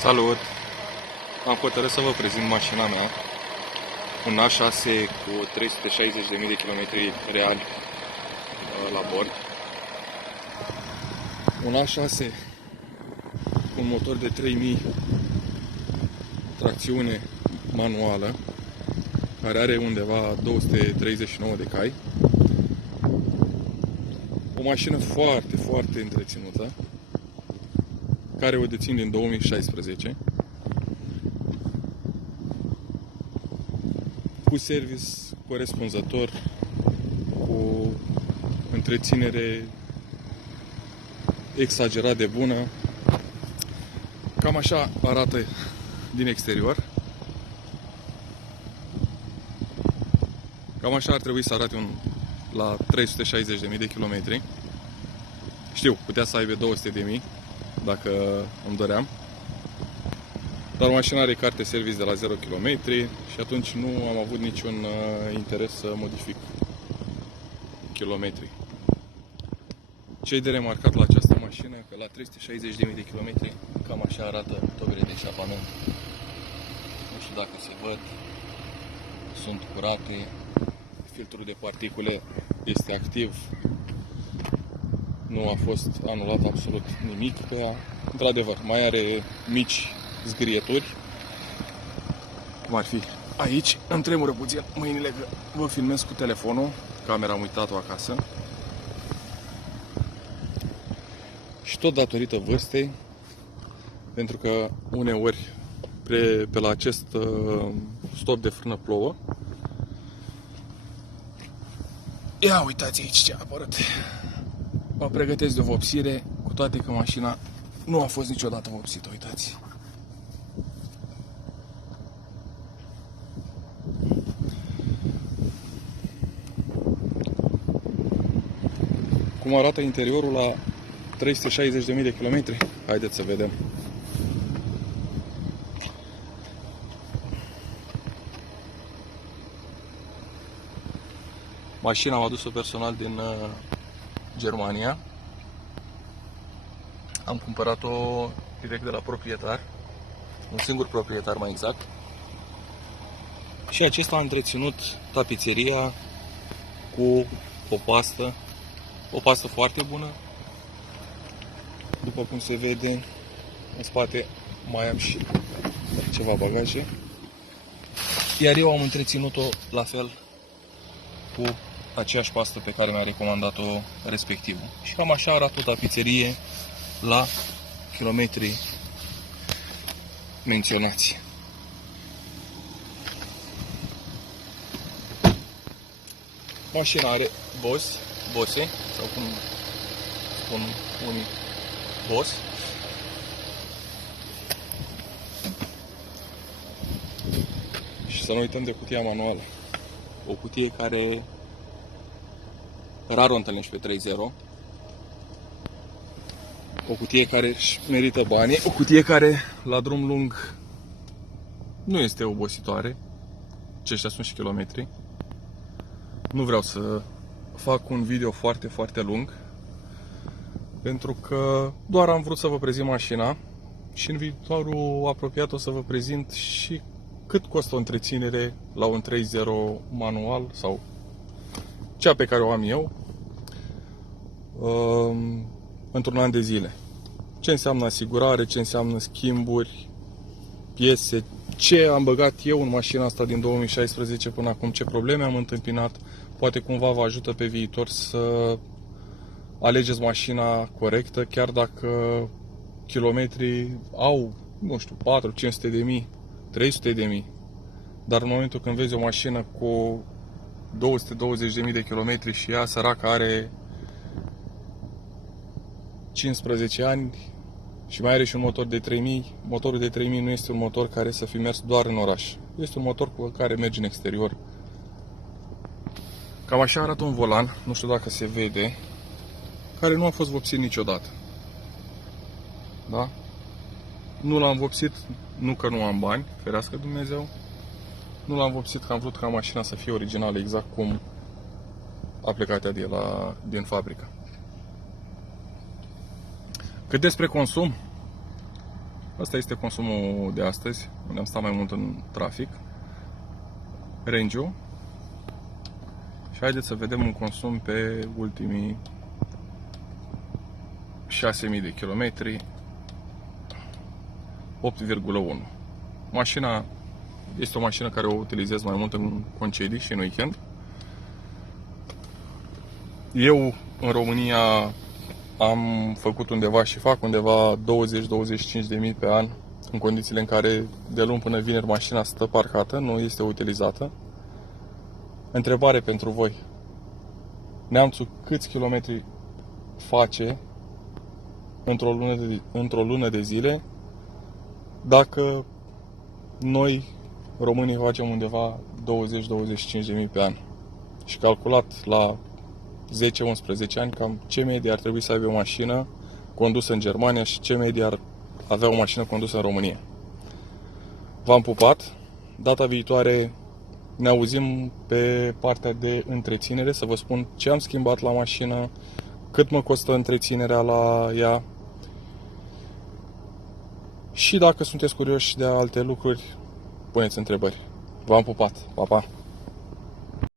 Salut! Am hotărât să vă prezint mașina mea, un A6 cu 360.000 de kilometri reali la bord. Un A6 cu un motor de 3000, tracțiune manuală, care are undeva 239 de cai. O mașină foarte, foarte întreținută, care o dețin din 2016, cu service corespunzător, cu întreținere exagerat de bună. Cam așa arată din exterior. Cam așa ar trebui să arate la 360.000 de kilometri. Știu, putea să aibă 200.000 dacă îmi doream. Dar mașina are carte service de la 0 km și atunci nu am avut niciun interes să modific kilometri. Ce-i de remarcat la această mașină? Că la 360.000 de km cam așa arată tobele de eșapament. Nu știu dacă se văd, sunt curate, filtrul de particule este activ, nu a fost anulat absolut nimic pe ea. Într-adevăr, mai are mici zgrieturi, cum ar fi aici. Îmi tremură puțin mâinile că vă filmez cu telefonul, camera am uitat-o acasă. Și tot datorită vârstei, pentru că uneori pe la acest stop de frână plouă. Ia uitați aici ce a apărut. Mă pregătesc de o vopsire, cu toate că mașina nu a fost niciodată vopsită, uitați. Cum arată interiorul la 360.000 de kilometri? Haideți să vedem. Mașina am adus-o personal din Germania. Am cumpărat-o direct de la proprietar, un singur proprietar mai exact. Și acesta a întreținut tapiseria cu o pastă foarte bună. După cum se vede, în spate mai am și ceva bagaje. Iar eu am întreținut-o la fel cu aceeași pastă pe care mi-a recomandat-o respectivul. Și cam așa arată o tapiserie la kilometrii menționați. Mașina are bose, sau cum spun unii, bos. Și să nu uităm de cutia manuală. O cutie care rar o întâlnești pe 3.0. O cutie care își merită banii. O cutie care la drum lung nu este obositoare. Aceștia sunt și kilometri. Nu vreau să fac un video foarte, foarte lung, pentru că doar am vrut să vă prezint mașina și în viitorul apropiat o să vă prezint și cât costă o întreținere la un 3.0 manual sau cea pe care o am eu într-un an de zile. Ce înseamnă asigurare, ce înseamnă schimburi, piese, ce am băgat eu în mașina asta din 2016 până acum, ce probleme am întâmpinat. Poate cumva vă ajută pe viitor să alegeți mașina corectă, chiar dacă kilometrii au, nu știu, 400.000, 300.000. Dar în momentul când vezi o mașină cu 220.000 de kilometri și ea, săracă, are 15 ani și mai are și un motor de 3000, motorul de 3000 nu este un motor care să fi mers doar în oraș. Este un motor cu care mergi în exterior. Cam așa arată un volan, nu știu dacă se vede, care nu a fost vopsit niciodată. Da? Nu l-am vopsit, nu că nu am bani, ferească Dumnezeu. Nu l-am vopsit că am vrut ca mașina să fie originală, exact cum a plecat ea din fabrică. Cât despre consum, Asta este consumul de astăzi, unde am stat mai mult în trafic. Range-ul. Și haideți să vedem un consum pe ultimii 6.000 de kilometri. 8,1. Mașina este o mașină care o utilizez mai mult în concedii și în weekend. Eu în România am făcut undeva și fac undeva 20-25 de mii pe an, în condițiile în care de luni până vineri mașina stă parcată, nu este utilizată. Întrebare pentru voi. Neamțul câți kilometri face într-o lună de zile dacă noi, românii, facem undeva 20-25 de mii pe an? Și calculat la 10-11 ani, cam ce medie ar trebui să aibă o mașină condusă în Germania și ce medie ar avea o mașină condusă în România. V-am pupat. Data viitoare ne auzim pe partea de întreținere, să vă spun ce am schimbat la mașină, cât mă costă întreținerea la ea și dacă sunteți curioși de alte lucruri, puneți întrebări. V-am pupat. Pa, pa!